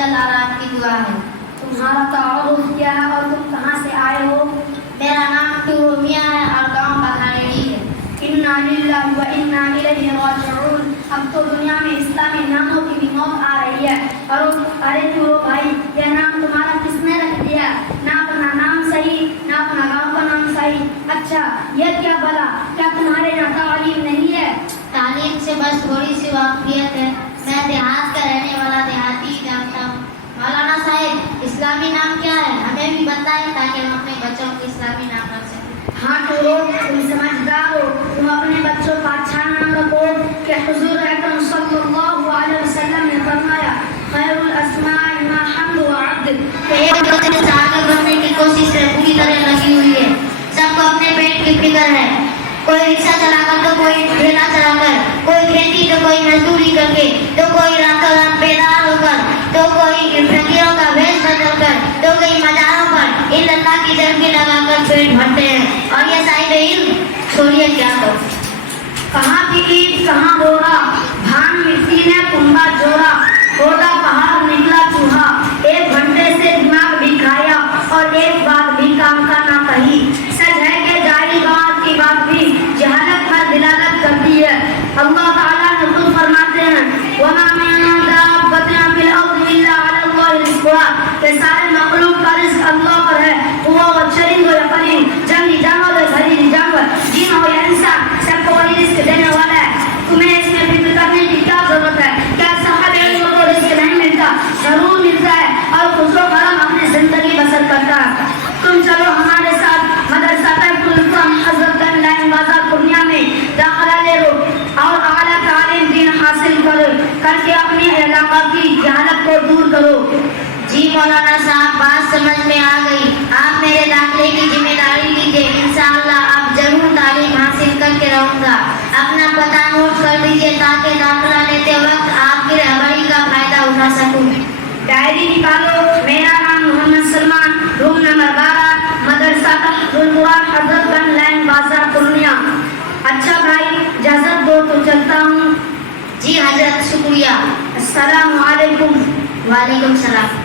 جل اور آپ کی دعا ہے. تمہارا تعارف کیا ہے اور تم کہاں سے آئے ہو؟ میرا نام ٹورو میاں ہے اور گاؤں پتھانیڑی ہے. انا للہ و انا الیہ راجعون. اب تو دنیا میں اسلامی ناموں کی بھی موت آ رہی ہے. اور ارے ٹورو بھائی، یہ نام تمہارا کس نے رکھ دیا؟ نہ اپنا نام صحیح، نہ اپنا گاؤں کا نام صحیح. اچھا یہ کیا بلا، کیا تمہارے یہاں تعلیم نہیں ہے؟ تعلیم سے بس تھوڑی سی واقفیت ہے. میں دیہات کا رہنے والا دیہاتی ہی جانتا ہوں. مولانا صاحب، اسلامی نام کیا ہے؟ ہمیں بھی بتائیں تاکہ ہم اپنے بچوں کو اسلامی نام رکھ سکیں. ہاں ٹورو، تم سمجھدار ہو. تم اپنے بچوں کا اچھا نام رکھو کہ حضور اکرم صلی اللہ علیہ وسلم نے فرمایا خیر الاسماء ما حمد و عبد. ایک دوسرے سے آگے بڑھنے کی کوشش میں پوری طرح لگی ہوئی ہے. سب کو اپنے پیٹ کی فکر ہے. کوئی رکشہ چلا کر تو کوئی ٹھیلا چلا کر، کوئی کھیتی تو کوئی مزدوری کر کے، تو کوئی راتوں رات بیدار ہو کر، تو کوئی فقیروں کا بھیس بدل کر، تو کوئی مزاروں پر اللہ کی جنگی لگا کر پیٹ بھرتے ہیں. اور یہ صاحب علم چھوڑیے کیا تو. کہاں کی عید کہاں بورا، بھان مٹی نے کنبا جوڑا، چھوٹا پہاڑ نکلا چوہا. 1 گھنٹے سے دماغ بھی کھایا اور ایک بات بھی کام کا نہ کہی. سچ ہے کہ جاہل بات کی بات بھی جہالت پر دلالت کرتی ہے. اللہ تعالیٰ نے خود فرماتے ہیں وَمَا مِن دَابَّةٍ فِي الْأَرْضِ إِلَّا عَلَى اللَّهِ رِزْقُهَا، کہ سارے مخلوق کا رزق اللہ پر ہے. وہ چرند ہو یا پرند، جنگلی جانور ہو یا گھریلو جانور، جن ہو یا انسان، سب کو وہی رزق دینے والا ہے. تمہیں اس میں فکر کرنے کی کیا ضرورت ہے؟ کیا صاحب علم کو رزق نہیں ملتا؟ ضرور ملتا ہے اور خوش و خرم اپنی زندگی بسر کرتا ہے. تم چلو ہمارے ساتھ مدرسہ تحفظ القرآن حضرت گنج لائن بازار پورنیہ میں داخلہ لے لو اور اعلیٰ تعلیم دین حاصل کرو کر کے اپنی علاقہ کی جہالت کو دور کرو. جی مولانا صاحب، بات سمجھ میں آ گئی. آپ میرے داخلے کی ذمہ داری لیجیے. انشاءاللہ اب ضرور تعلیم حاصل کر کے رہوں گا. اپنا پتہ نوٹ کر دیجیے تاکہ داخلہ لیتے وقت آپ کی رہبری کا فائدہ اٹھا سکوں. ڈائری نکالو. میرا نام محمد سلمان، روم نمبر 12، مدرسہ تحفظ القرآن حضرت گنج لائن بازار پورنیہ. اچھا بھائی، اجازت دو تو چلتا ہوں. جی حضرت، شکریہ. السلام علیکم. وعلیکم السلام.